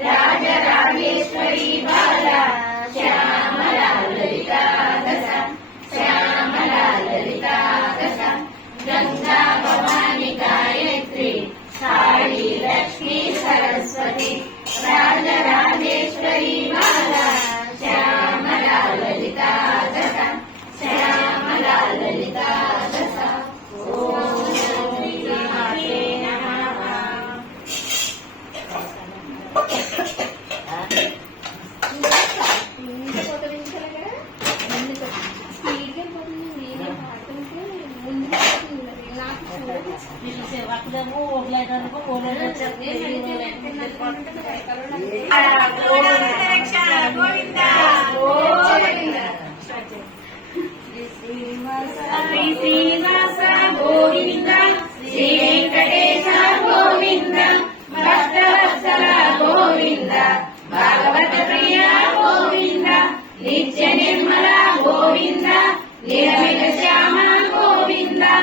राजराजेश्वरी बाला श्यामला ललिता दशा श्यामला ललिता दशा गंगा भवानी गायत्री काली लक्ष्मी सरस्वती राजराजेश्वरी बाला श्यामला ललिता दशा श्यामला ललिता दशा ओम श्रीमाते नमः। శ్రీనివాస గోవింద శ్రీ వెంకటేశ గోవింద భక్తవత్సల గోవింద భాగవత ప్రియ గోవింద నిత్య నిర్మల గోవింద నిరమిత శ్యామ